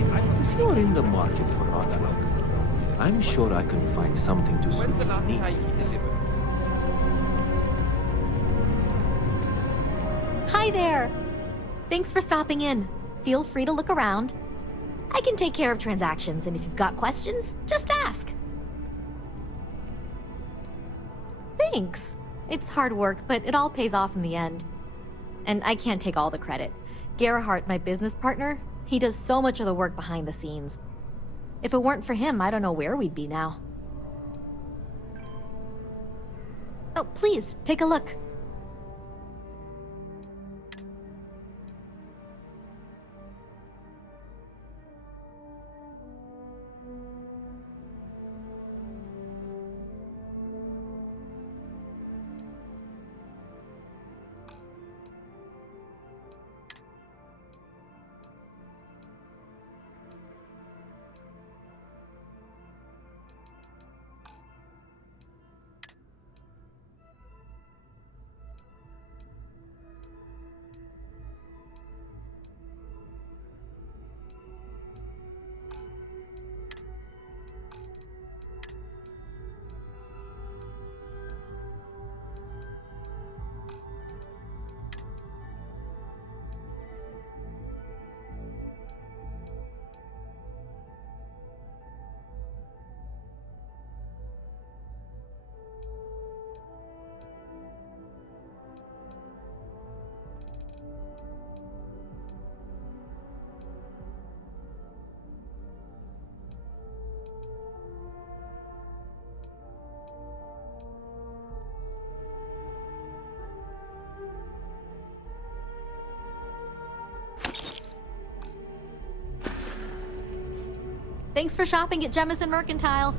If you're in the market for hot luck, I'm sure I can find something to suit When's the your last needs. hike he delivered? Hi there! Thanks for stopping in. Feel free to look around. I can take care of transactions, and if you've got questions, just ask. Thanks. It's hard work, but it all pays off in the end. And I can't take all the credit. Gerhardt, my business partner, he does so much of the work behind the scenes. If it weren't for him, I don't know where we'd be now. Oh, please, take a look. Thanks for shopping at Jemison Mercantile.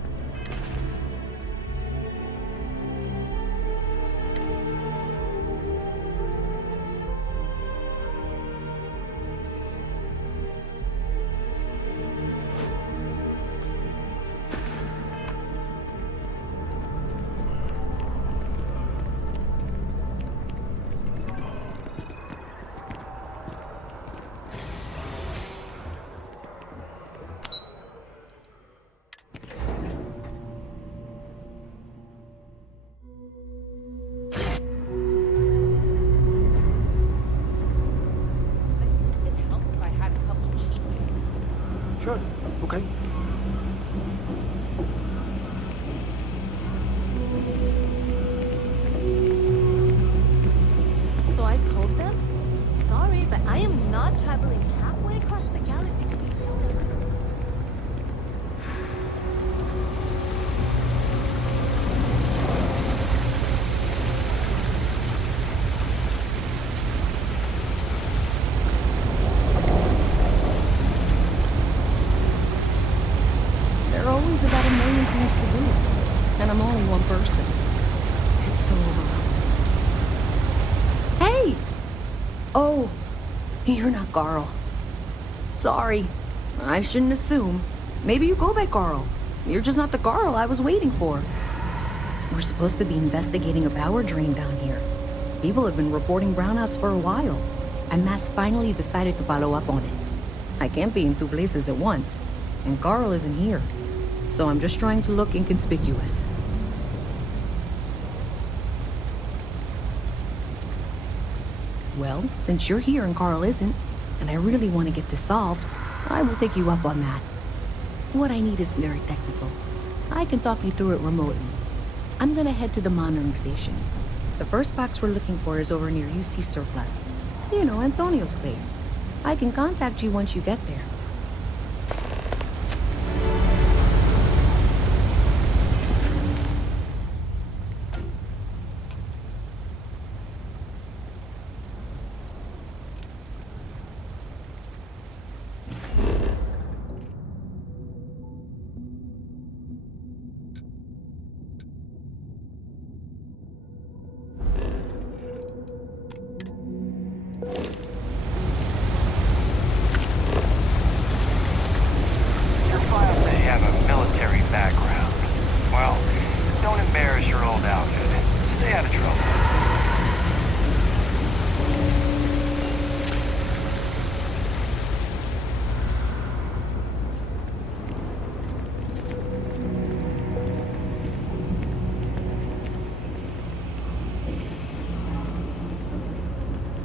It'd help if I had a couple cheap days. Sure, okay. So I told them, sorry, but I am not traveling halfway across the galaxy. There are always about a million things to do, and I'm only one person. It's so overwhelming. Hey! Oh, you're not Carl. Sorry, I shouldn't assume. Maybe you go by Carl. You're just not the Carl I was waiting for. We're supposed to be investigating a power drain down here. People have been reporting brownouts for a while, and Mass finally decided to follow up on it. I can't be in two places at once, and Carl isn't here. So I'm just trying to look inconspicuous. Well, since you're here and Carl isn't, and I really want to get this solved, I will take you up on that. What I need isn't very technical. I can talk you through it remotely. I'm gonna head to the monitoring station. The first box we're looking for is over near UC Surplus. You know, Antonio's place. I can contact you once you get there.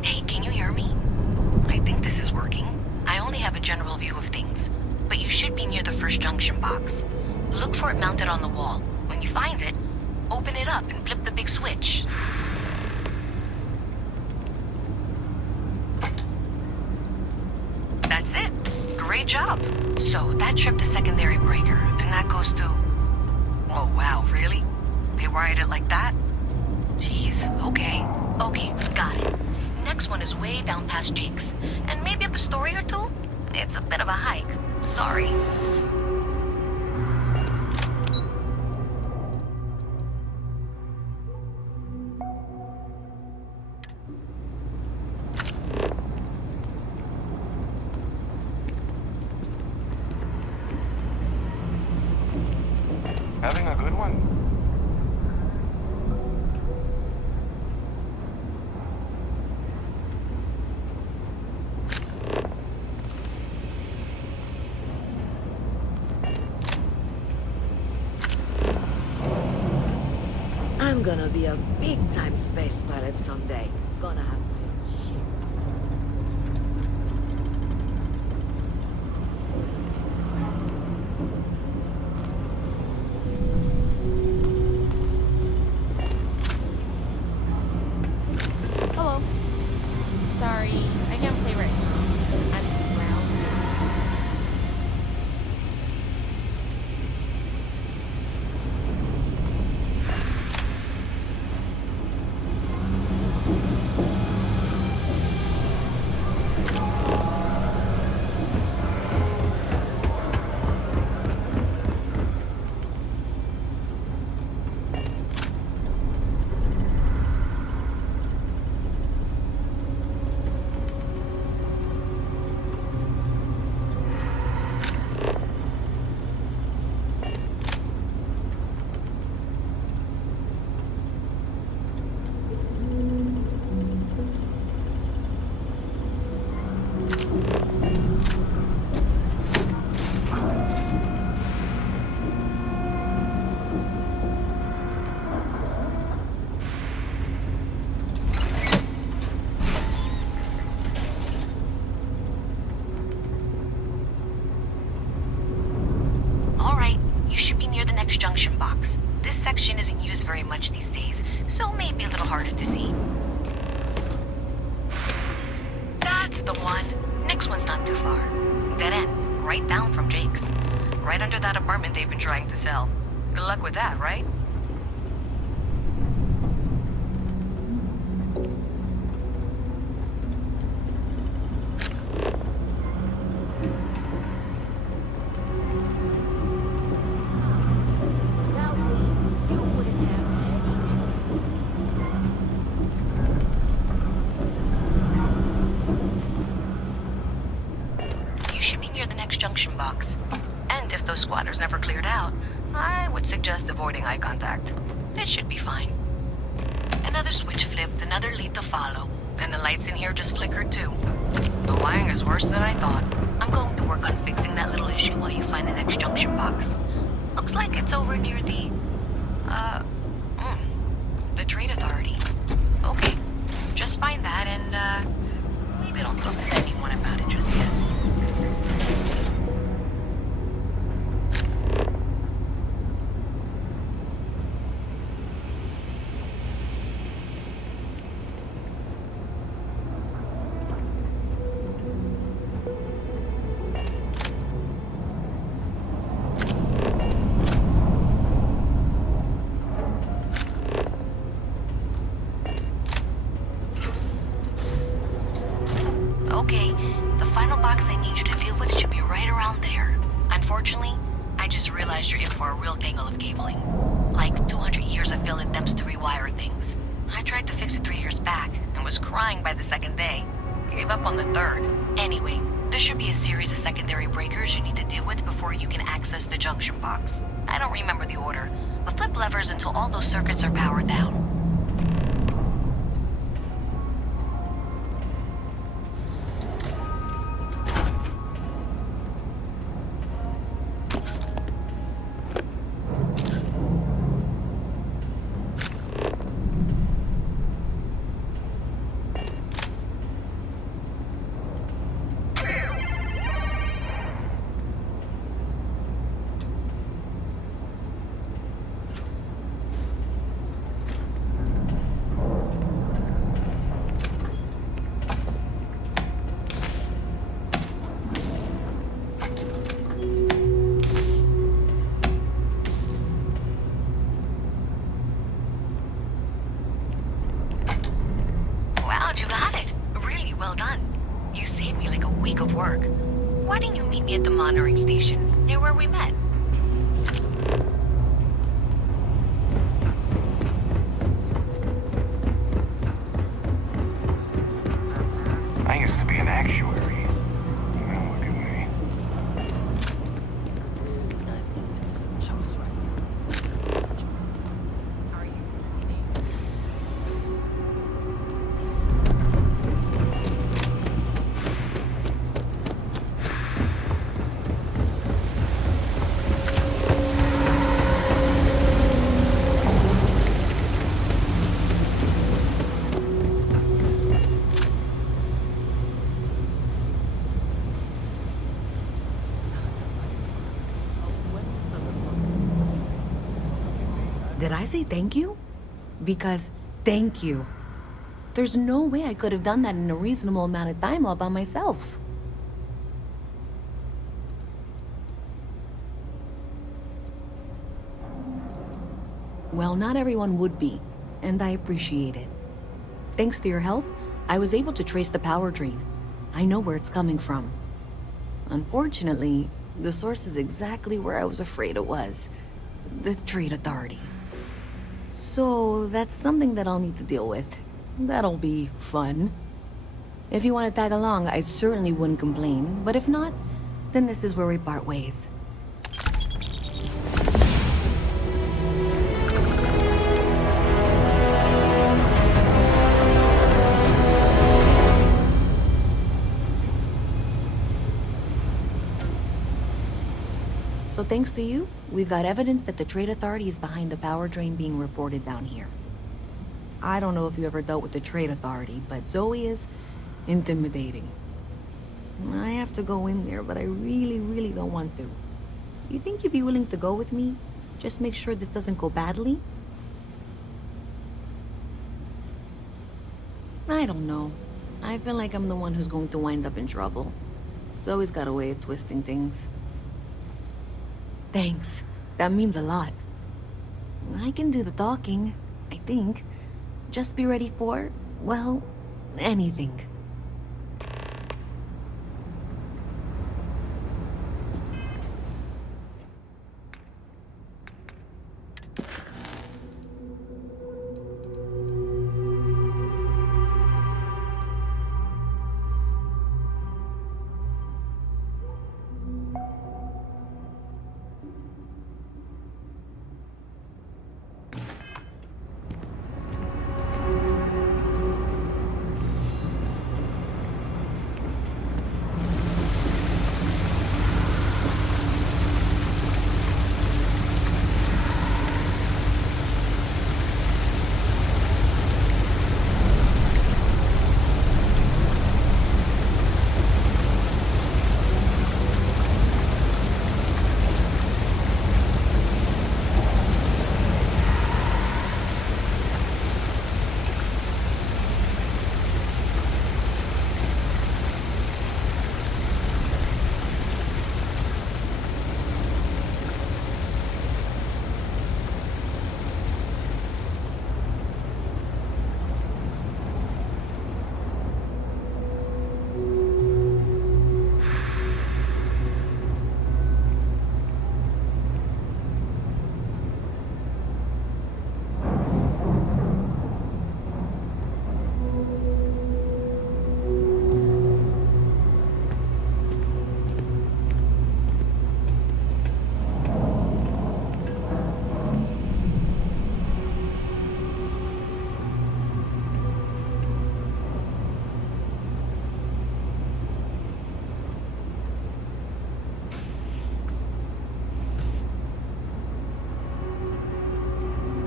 Hey, can you hear me? I think this is working. I only have a general view of things, but you should be near the first junction box. Look for it mounted on the wall. When you find it, open it up and flip the big switch. That's it. Great job. So that tripped the secondary breaker, and that goes to... Oh, wow, really? They wired it like that? Jeez, okay. Okay, got it. Next one is way down past Jake's, and maybe up a story or two? It's a bit of a hike. Sorry. Having a good one? I'm gonna be a big-time space pilot someday. Gonna have my own ship. Hello. Sorry, I can't play right now. I'm grounded. junction box. This section isn't used very much these days, so may be a little harder to see. That's the one. Next one's not too far. Dead end, right down from Jake's. Right under that apartment they've been trying to sell. Good luck with that, right? Junction box. And if those squatters never cleared out, I would suggest avoiding eye contact. It should be fine. Another switch flipped, another lead to follow, and the lights in here just flickered too. The wiring is worse than I thought. I'm going to work on fixing that little issue while you find the next junction box. Looks like it's over near the Trade Authority. Okay, just find that and maybe don't talk to anyone about it just yet. Okay, the final box I need you to deal with should be right around there. Unfortunately, I just realized you're in for a real tangle of cabling. Like 200 years of fill attempts to rewire things. I tried to fix it 3 years back, and was crying by the second day. Gave up on the third. Anyway, there should be a series of secondary breakers you need to deal with before you can access the junction box. I don't remember the order, but flip levers until all those circuits are powered down. thought you got it. Really well done. You saved me like a week of work. Why didn't you meet me at the monitoring station, near where we met? I used to be an actuary. Now look at me. Really dive deep into some chunks right now. Are you kidding? When's the report? Did I say thank you? Because thank you. There's no way I could have done that in a reasonable amount of time all by myself. Well, not everyone would be, and I appreciate it. Thanks to your help, I was able to trace the power drain. I know where it's coming from. Unfortunately, the source is exactly where I was afraid it was. The Trade Authority. So, that's something that I'll need to deal with. That'll be fun. If you want to tag along, I certainly wouldn't complain, but if not, then this is where we part ways. So thanks to you, we've got evidence that the Trade Authority is behind the power drain being reported down here. I don't know if you ever dealt with the Trade Authority, but Zoe is intimidating. I have to go in there, but I really don't want to. You think you'd be willing to go with me? Just make sure this doesn't go badly? I don't know. I feel like I'm the one who's going to wind up in trouble. Zoe's got a way of twisting things. Thanks. That means a lot. I can do the talking, I think. Just be ready for, well, anything.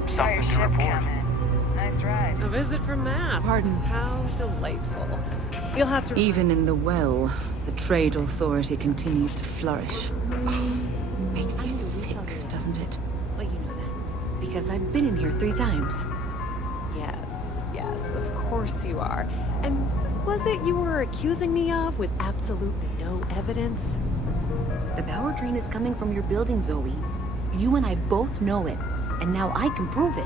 Something to report. Nice ride. A visit from Mass. Pardon? How delightful. You'll have to... Even in the well, the Trade Authority continues to flourish. Makes you sick, doesn't it? Well, you know that. Because I've been in here 3 times. Yes, of course you are. And what was it you were accusing me of with absolutely no evidence? The power drain is coming from your building, Zoe. You and I both know it, and now I can prove it.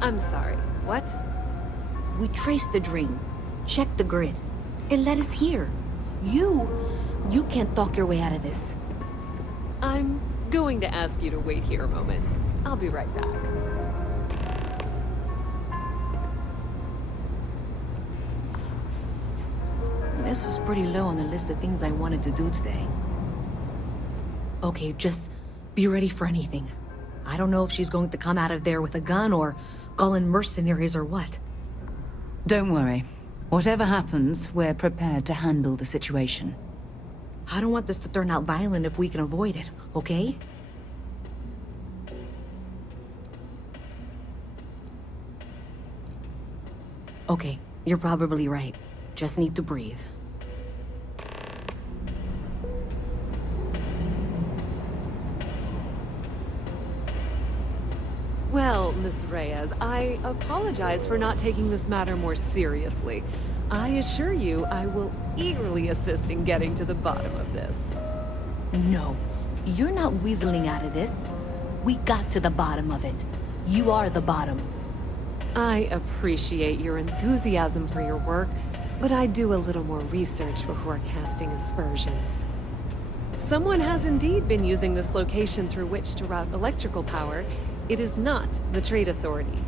I'm sorry, what? We traced the drain, checked the grid. It led us here. You can't talk your way out of this. I'm going to ask you to wait here a moment. I'll be right back. This was pretty low on the list of things I wanted to do today. Okay, just be ready for anything. I don't know if she's going to come out of there with a gun or call in mercenaries or what. Don't worry. Whatever happens, we're prepared to handle the situation. I don't want this to turn out violent if we can avoid it, okay? Okay, you're probably right. Just need to breathe. Well, Miss Reyes, I apologize for not taking this matter more seriously. I assure you I will eagerly assist in getting to the bottom of this. No, you're not weaseling out of this. We got to the bottom of it. You are the bottom. I appreciate your enthusiasm for your work, but I do a little more research before casting aspersions. Someone has indeed been using this location through which to route electrical power. It is not the Trade Authority.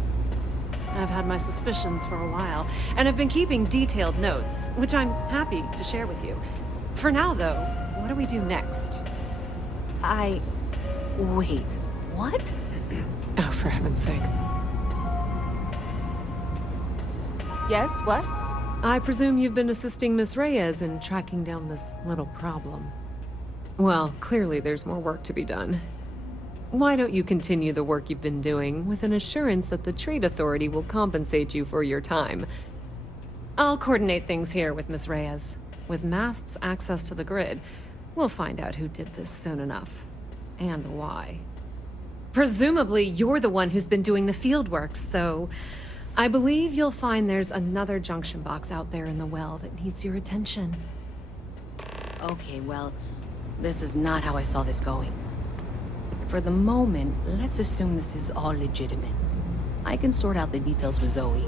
I've had my suspicions for a while, and have been keeping detailed notes, which I'm happy to share with you. For now, though, what do we do next? Wait, what? Oh, for heaven's sake. Yes, what? I presume you've been assisting Miss Reyes in tracking down this little problem. Well, clearly there's more work to be done. Why don't you continue the work you've been doing with an assurance that the Trade Authority will compensate you for your time? I'll coordinate things here with Miss Reyes. With Mast's access to the grid, we'll find out who did this soon enough. And why. Presumably, you're the one who's been doing the field work, so I believe you'll find there's another junction box out there in the well that needs your attention. Okay, well, this is not how I saw this going. For the moment, let's assume this is all legitimate. I can sort out the details with Zoe.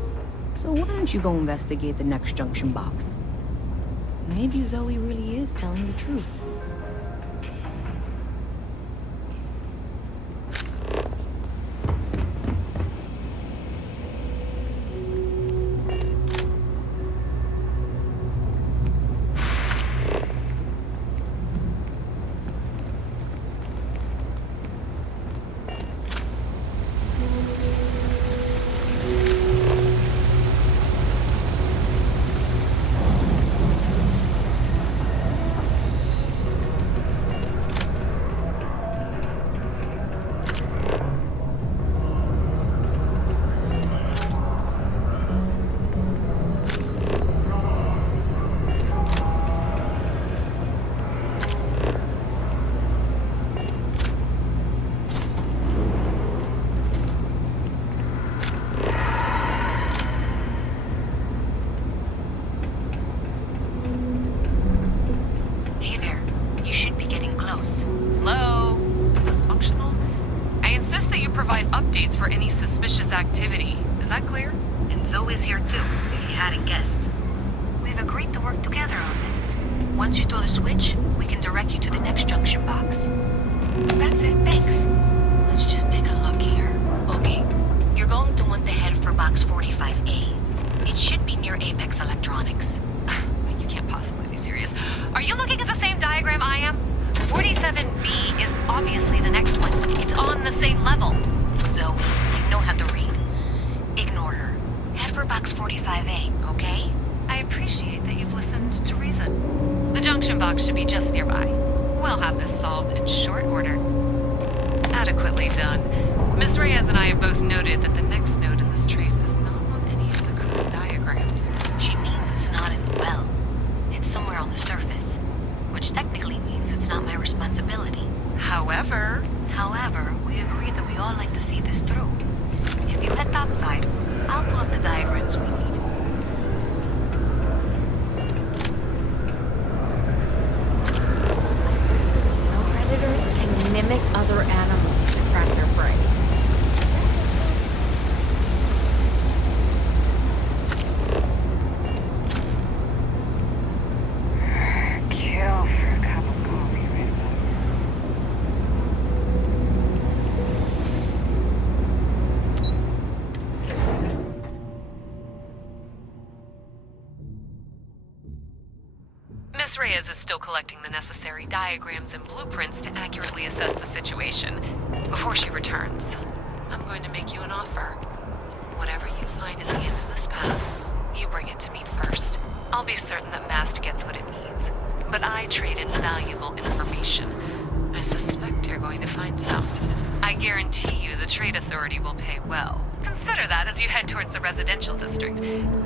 So why don't you go investigate the next junction box? Maybe Zoe really is telling the truth. For any suspicious activity. Is that clear? And Zoe's here too, if you hadn't guessed. We've agreed to work together on this. Once you throw the switch, we can direct you to the next junction box. That's it, thanks. Let's just take a look here. Okay, you're going to want to head for box 45A. It should be near Apex Electronics. You can't possibly be serious. Are you looking at the same diagram I am? 47B is obviously the next one. It's on the same level. Zoe, I know how to read. Ignore her. Head for box 45A, okay? I appreciate that you've listened to reason. The junction box should be just nearby. We'll have this solved in short order. Adequately done. Miss Reyes and I have both noted that the next node in this trace is not on any of the current diagrams. She means it's not in the well. It's somewhere on the surface. Which technically means it's not my responsibility. However, we agreed that we all like to see this through. If you head topside, I'll pull up the diagrams we need. Snow predators can mimic other animals to track their prey. Miss Reyes is still collecting the necessary diagrams and blueprints to accurately assess the situation. Before she returns, I'm going to make you an offer. Whatever you find at the end of this path, you bring it to me first. I'll be certain that Mast gets what it needs. But I trade in valuable information. I suspect you're going to find some. I guarantee you the Trade Authority will pay well. Consider that as you head towards the residential district.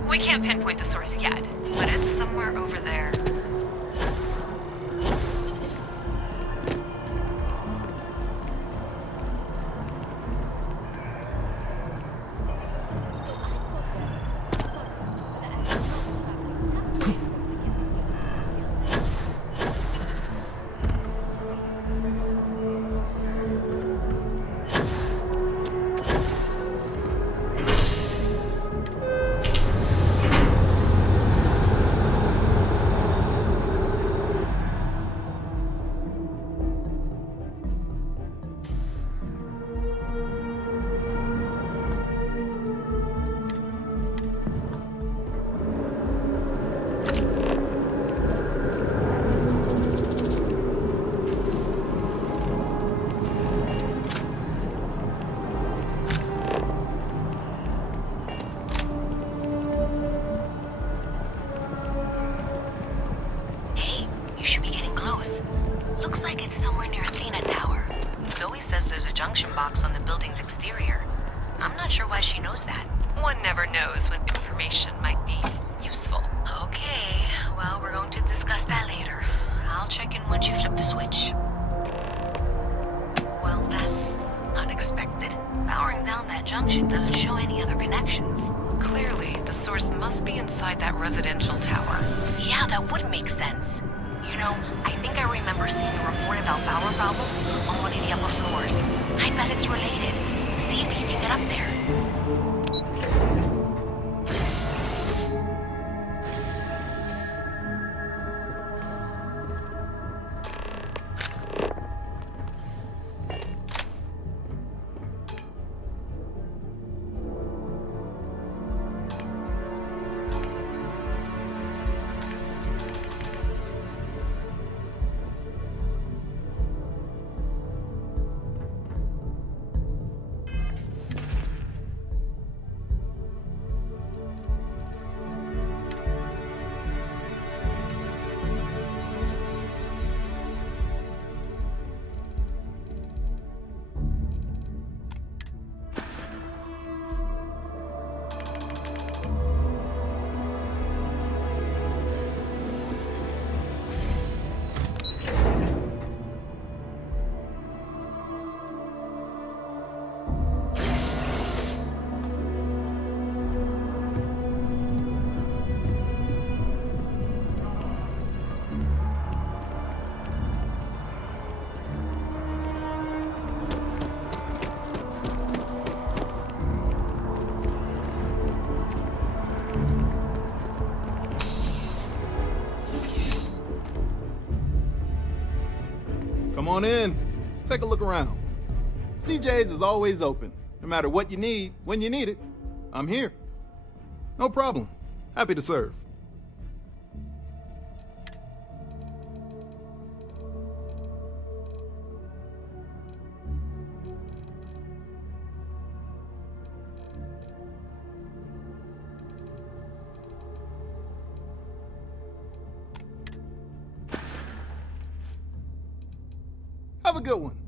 We can't pinpoint the source yet, but it's somewhere over there. junction box on the building's exterior. I'm not sure why she knows that. One never knows when information might be useful. Okay, well, we're going to discuss that later. I'll check in once you flip the switch. Well, that's unexpected. Powering down that junction doesn't show any other connections. Clearly, the source must be inside that residential tower. Yeah, that would make sense. You know, I think I remember seeing a report about power problems on one of the upper floors. I bet it's related. See if you can get up there. Come on in. Take a look around. CJ's is always open. No matter what you need, when you need it, I'm here. No problem. Happy to serve. Have a good one.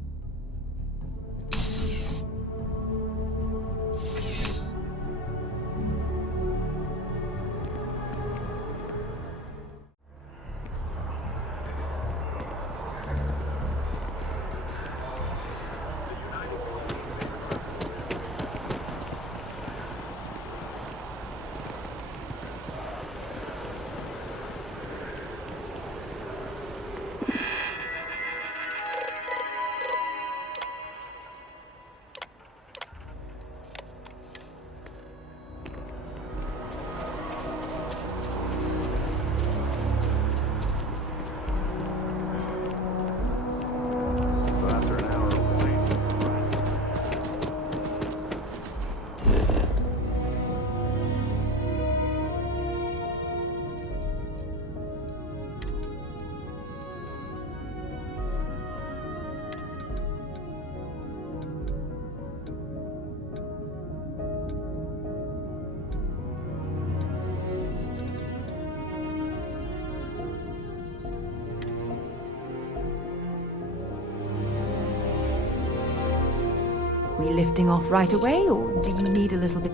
lifting off right away, or do you need a little bit?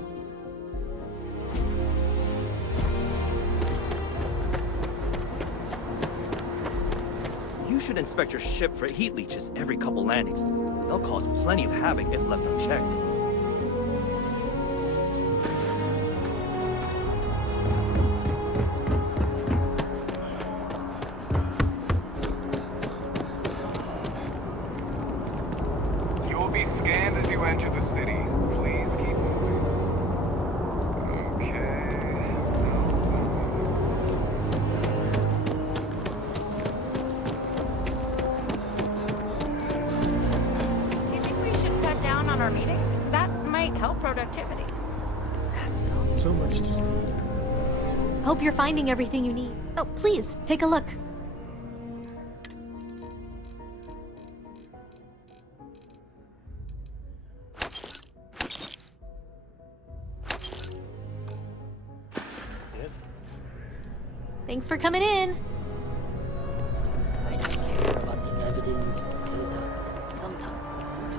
You should inspect your ship for heat leeches every couple landings. They'll cause plenty of havoc if left unchecked. You'll be scanned as you enter the city. Please keep moving. Okay. Do you think we should cut down on our meetings? That might help productivity. So much to see. Hope you're finding everything you need. Oh, please, take a look. Yes? Thanks for coming in. I don't care about the evidence or data. Sometimes I want to.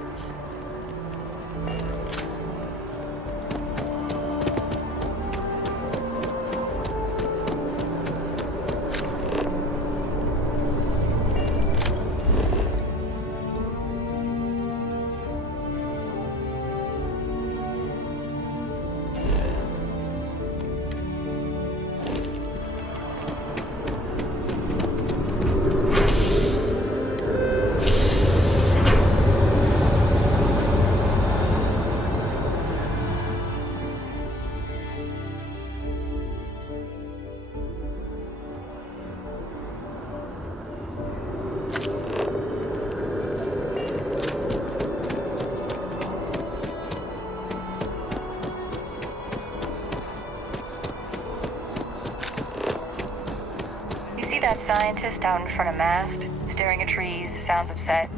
You see that scientist out in front of mast, staring at trees, sounds upset?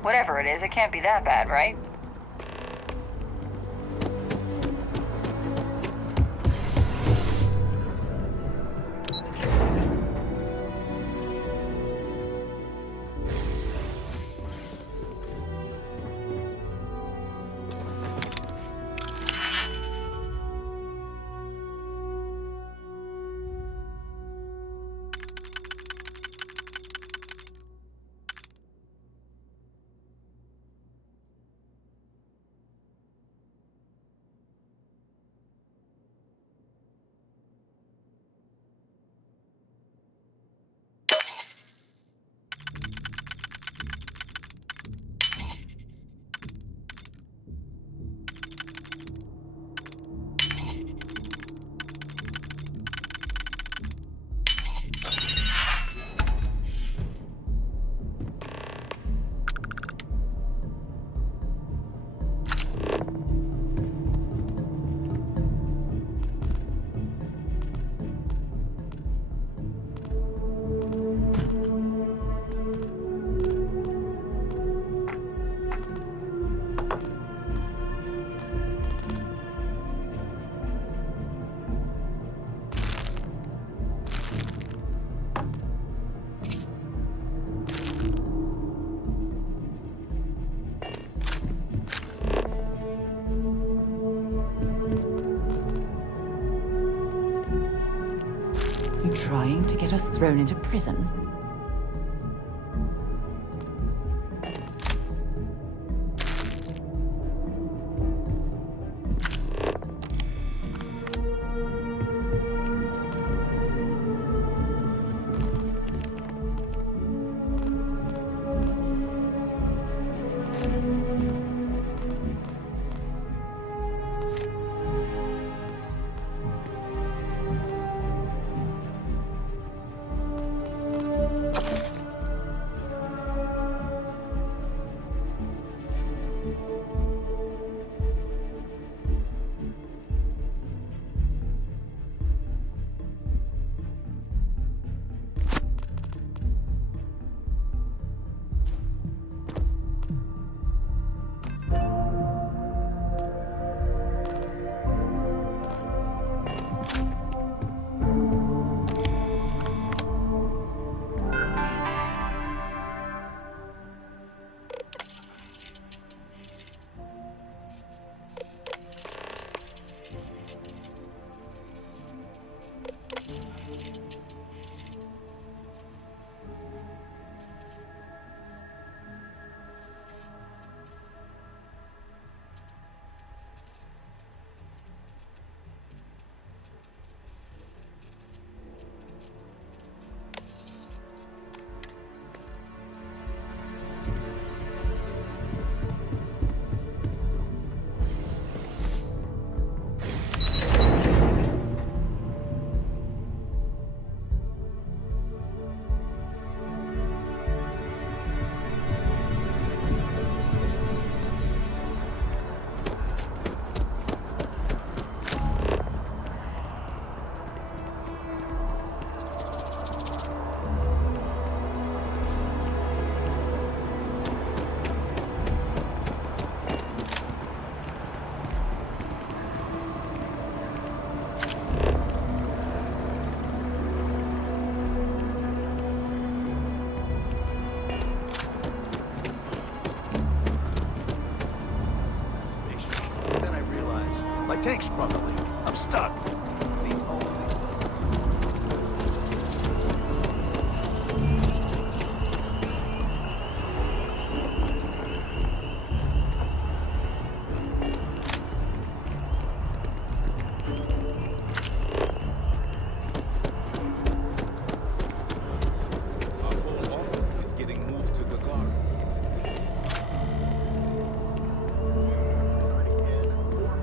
Whatever it is, it can't be that bad, right? You trying to get us thrown into prison? stuck. Our whole office is getting moved to Gagarin.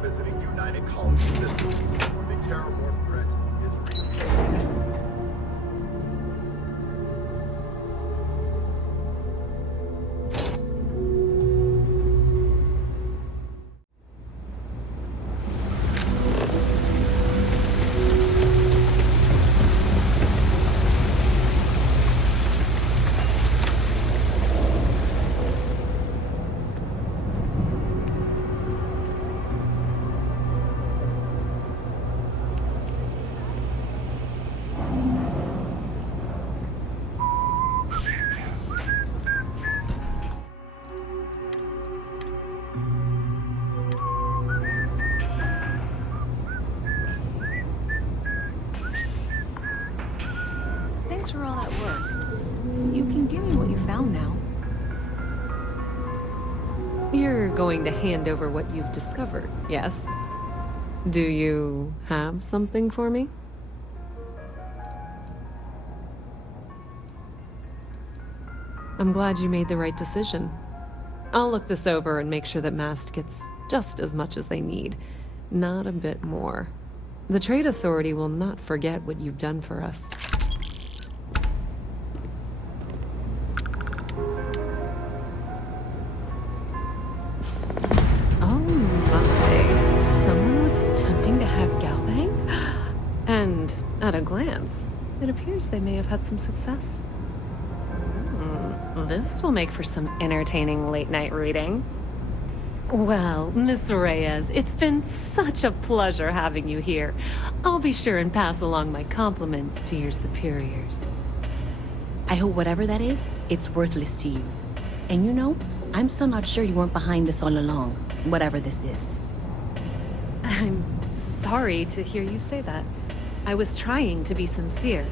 Visiting United Colony Systems. The terrormorph threat is real. Thanks for all that work. You can give me what you found now. You're going to hand over what you've discovered, yes? Do you have something for me? I'm glad you made the right decision. I'll look this over and make sure that Mast gets just as much as they need, not a bit more. The Trade Authority will not forget what you've done for us. Oh my, someone was attempting to hack Galbang? And at a glance, it appears they may have had some success. This will make for some entertaining late-night reading. Well, Miss Reyes, it's been such a pleasure having you here. I'll be sure and pass along my compliments to your superiors. I hope whatever that is, it's worthless to you. And you know, I'm still not sure you weren't behind this all along, whatever this is. I'm sorry to hear you say that. I was trying to be sincere.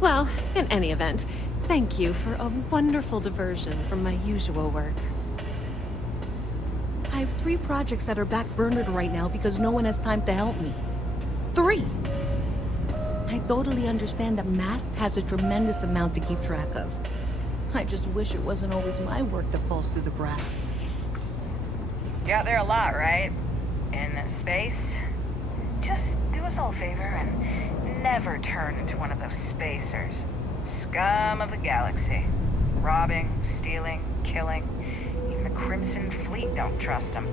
Well, in any event, thank you for a wonderful diversion from my usual work. I have 3 projects that are backburnered right now because no one has time to help me. 3! I totally understand that Mast has a tremendous amount to keep track of. I just wish it wasn't always my work that falls through the cracks. You're out there a lot, right? In space? Just do us all a favor and never turn into one of those spacers. Scum of the galaxy. Robbing, stealing, killing. Even the Crimson Fleet don't trust them.